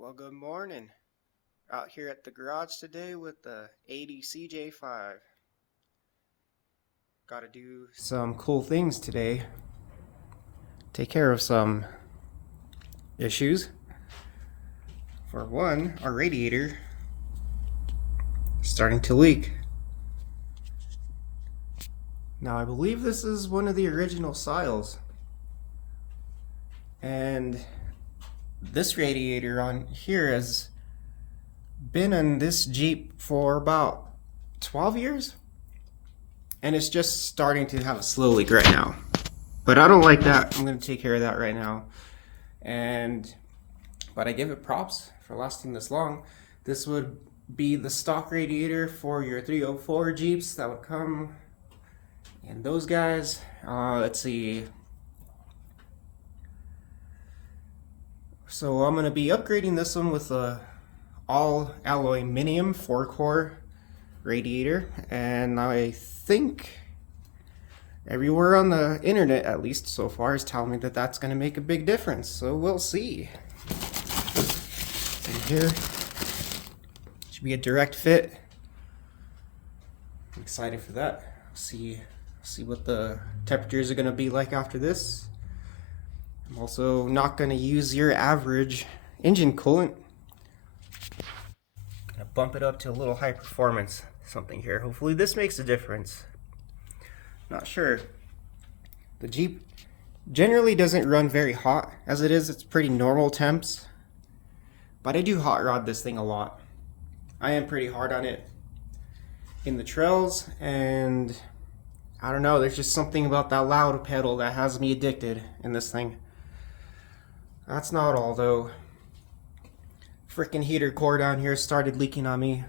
Well, good morning. Out here at the garage today with the 80 CJ5. Got to do some cool things today. Take care of some issues. For one, our radiator is starting to leak. Now, I believe this is one of the original styles. And this radiator on here has been in this Jeep for about 12 years. And it's just starting to have a slow leak right now. But I don't like that. I'm going to take care of that right now. But I give it props for lasting this long. This would be the stock radiator for your 304 Jeeps that would come. And those guys, let's see. So I'm going to be upgrading this one with a all aluminum 4-core radiator, and I think everywhere on the internet, at least so far, is telling me that that's going to make a big difference. So we'll see. And here should be a direct fit. I'm excited for that. See what the temperatures are going to be like after this. I'm also not going to use your average engine coolant. Gonna bump it up to a little high performance something here. Hopefully this makes a difference. Not sure. The Jeep generally doesn't run very hot. As it is, it's pretty normal temps. But I do hot rod this thing a lot. I am pretty hard on it in the trails, and I don't know, there's just something about that loud pedal that has me addicted in this thing. That's not all though. Freaking heater core down here started leaking on me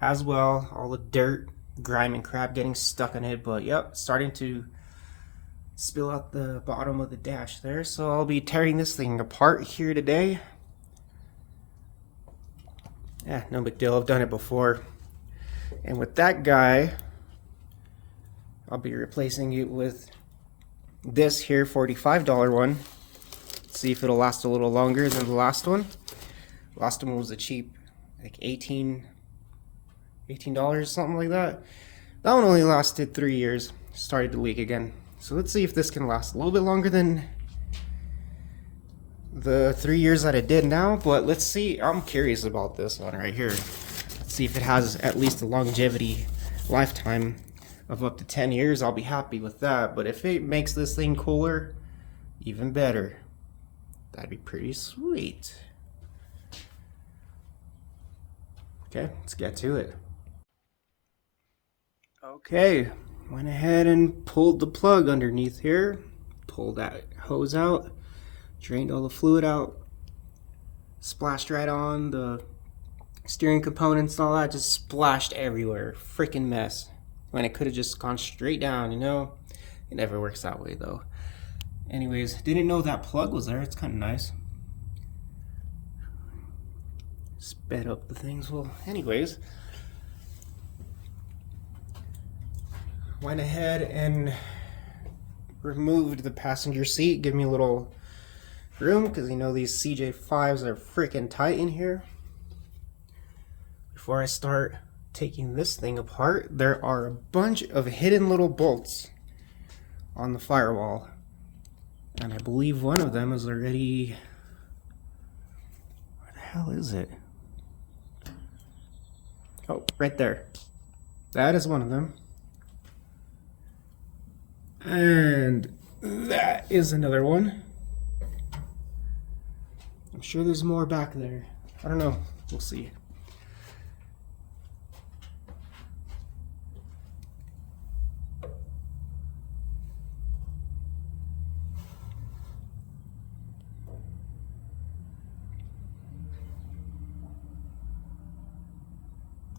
as well. All the dirt, grime, and crap getting stuck in it. But yep, starting to spill out the bottom of the dash there. So I'll be tearing this thing apart here today. Yeah, no big deal. I've done it before. And with that guy, I'll be replacing it with this here $45 one. See if it'll last a little longer than the last one. Last one was a cheap, like $18, something like that. That one only lasted 3 years. Started to leak again. So let's see if this can last a little bit longer than the 3 years that it did now. But let's see. I'm curious about this one right here. Let's see if it has at least a longevity lifetime of up to 10 years. I'll be happy with that. But if it makes this thing cooler, even better. That'd be pretty sweet. Okay, let's get to it. Okay, went ahead and pulled the plug underneath here. Pulled that hose out. Drained all the fluid out. Splashed right on the steering components and all that. Just splashed everywhere. Freaking mess. When it could have just gone straight down, you know? It never works that way though. Anyways, didn't know that plug was there. It's kind of nice. Sped up the things. Well, anyways, went ahead and removed the passenger seat. Give me a little room because you know these CJ5s are freaking tight in here. Before I start taking this thing apart, there are a bunch of hidden little bolts on the firewall. And I believe one of them is already... Where the hell is it? Oh, right there. That is one of them. And that is another one. I'm sure there's more back there. I don't know. We'll see.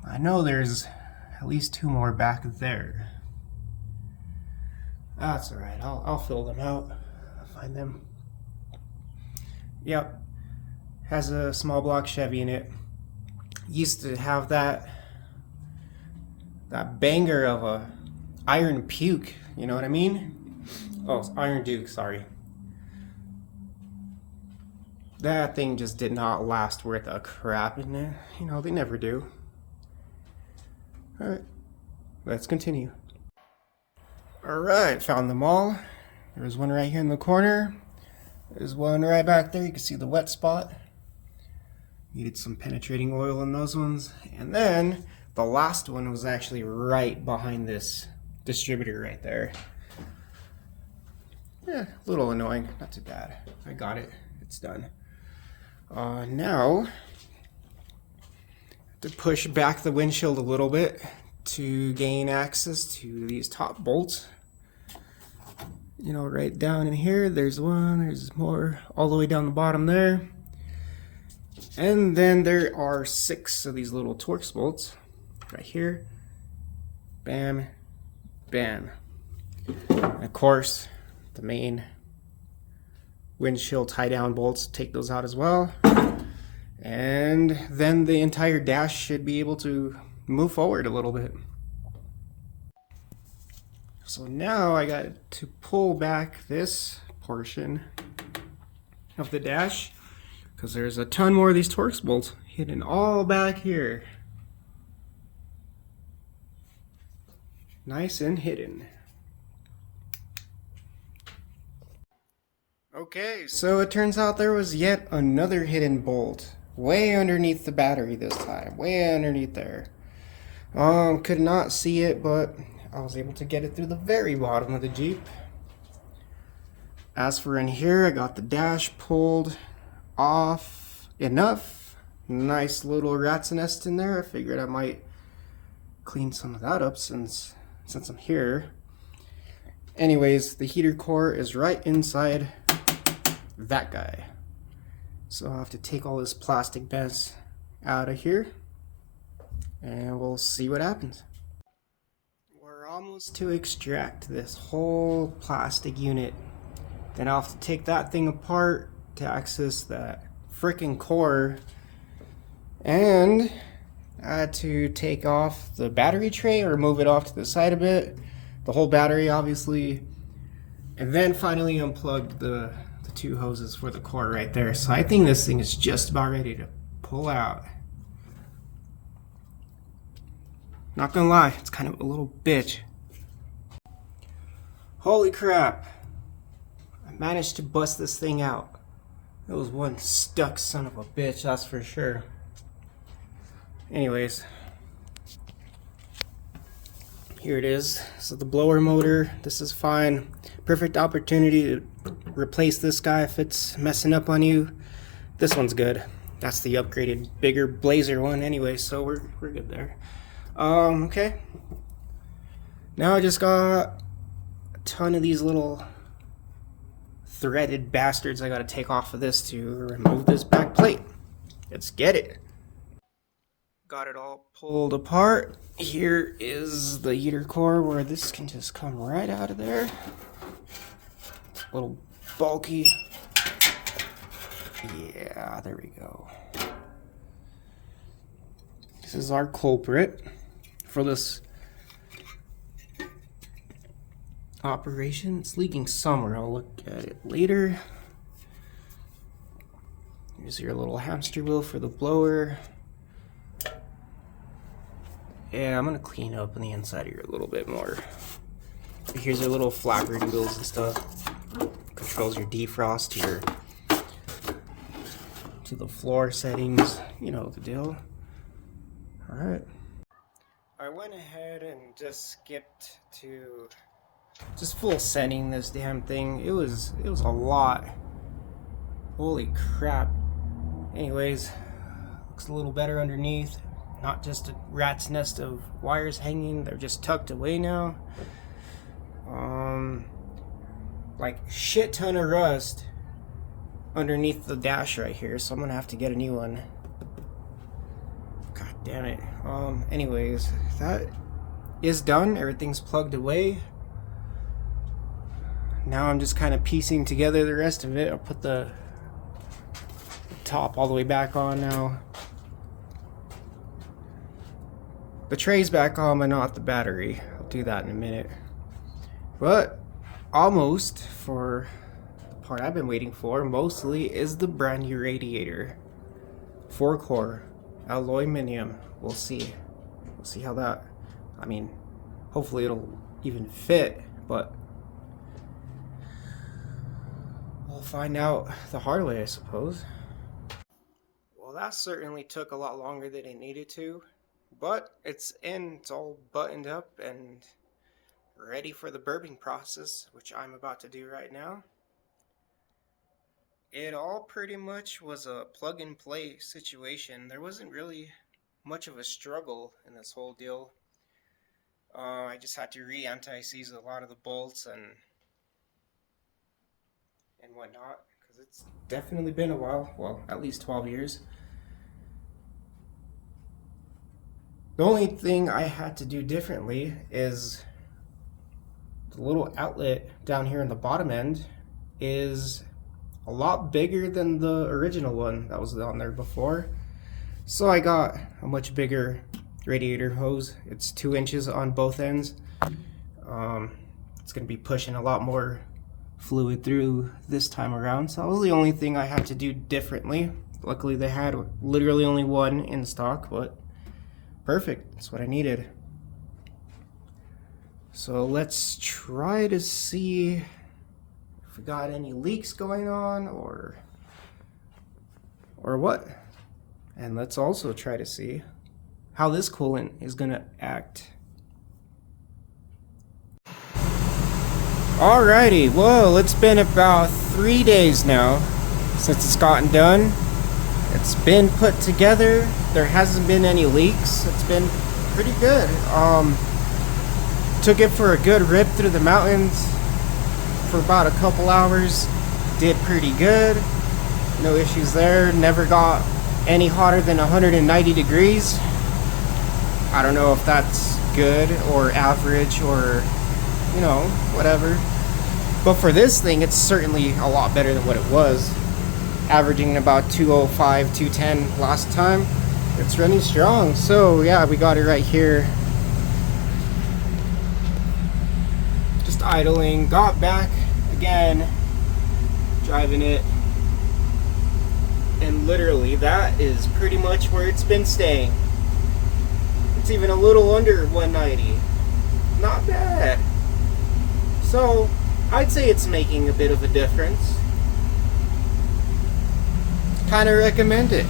I know there's at least 2 more back there. That's alright, I'll fill them out. I'll find them. Yep. Has a small block Chevy in it. Used to have that banger of a Iron Puke, you know what I mean? Oh, Iron Duke, sorry. That thing just did not last worth a crap, and you know, they never do. Alright, let's continue. Alright, found them all. There's one right here in the corner. There's one right back there. You can see the wet spot. Needed some penetrating oil in those ones. And then the last one was actually right behind this distributor right there. Yeah, a little annoying, not too bad. I got it, it's done. Now, to push back the windshield a little bit to gain access to these top bolts. You know, right down in here, there's one, there's more all the way down the bottom there. And then there are 6 of these little Torx bolts right here. Bam, bam. And of course, the main windshield tie down bolts, take those out as well. And then the entire dash should be able to move forward a little bit. So now I got to pull back this portion of the dash because there's a ton more of these Torx bolts hidden all back here. Nice and hidden. Okay, so it turns out there was yet another hidden bolt way underneath the battery this time, way underneath there. Could not see it, but I was able to get it through the very bottom of the Jeep. As for in here, I got the dash pulled off enough. Nice little rat's nest in there. I figured I might clean some of that up since I'm here. Anyways, the heater core is right inside that guy. So I'll have to take all this plastic mess out of here and we'll see what happens. We're almost to extract this whole plastic unit. Then I'll have to take that thing apart to access that frickin' core, and I had to take off the battery tray or move it off to the side a bit, the whole battery obviously, and then finally unplug the 2 hoses for the core right there. So I think this thing is just about ready to pull out. Not gonna lie, it's kind of a little bitch. Holy crap, I managed to bust this thing out. It was one stuck son of a bitch, that's for sure. Anyways, here it is. So the blower motor, this is fine. Perfect opportunity to replace this guy if it's messing up on you. This one's good. That's the upgraded, bigger Blazer one anyway, so we're good there. Okay. Now I just got a ton of these little threaded bastards I gotta take off of this to remove this back plate. Let's get it. Got it all pulled apart. Here is the heater core where this can just come right out of there. It's a little bulky. Yeah, there we go. This is our culprit for this operation. It's leaking somewhere. I'll look at it later. Here's your little hamster wheel for the blower. Yeah, I'm gonna clean up on the inside here a little bit more. Here's your little flapper wheels and stuff. Controls your defrost to the floor settings. You know the deal. Alright. I went ahead and just skipped to just full sending this damn thing. It was a lot. Holy crap. Anyways, looks a little better underneath. Not just a rat's nest of wires hanging, they're just tucked away now. Like shit ton of rust underneath the dash right here, so I'm gonna have to get a new one. God damn it. Anyways, that is done. Everything's plugged away. Now I'm just kind of piecing together the rest of it. I'll put the top all the way back on now. The tray's back on, but not the battery. I'll do that in a minute. But almost, for the part I've been waiting for mostly is the brand new radiator. 4-core aluminum. We'll see. We'll see how that, I mean, hopefully it'll even fit, but we'll find out the hard way, I suppose. Well, that certainly took a lot longer than it needed to, but it's in, it's all buttoned up and ready for the burping process, which I'm about to do right now. It all pretty much was a plug and play situation. There wasn't really much of a struggle in this whole deal. I just had to re-anti-seize a lot of the bolts and whatnot, because it's definitely been a while, well, at least 12 years. The only thing I had to do differently is the little outlet down here in the bottom end is a lot bigger than the original one that was on there before. So I got a much bigger radiator hose. It's 2 inches on both ends. It's going to be pushing a lot more fluid through this time around. So that was the only thing I had to do differently. Luckily they had literally only one in stock, but perfect. That's what I needed. So let's try to see if we got any leaks going on or what. And let's also try to see how this coolant is gonna act. Alrighty, well, it's been about 3 days now since it's gotten done. It's been put together. There hasn't been any leaks. It's been pretty good. Took it for a good rip through the mountains for about a couple hours. Did pretty good. No issues there. Never got any hotter than 190 degrees. I don't know if that's good or average or, you know, whatever. But for this thing, it's certainly a lot better than what it was. Averaging about 205, 210 last time. It's running strong. So yeah, we got it right here. Just idling, got back again, driving it, and literally that is pretty much where it's been staying. It's even a little under 190. Not bad. So I'd say it's making a bit of a difference. Kind of recommend it.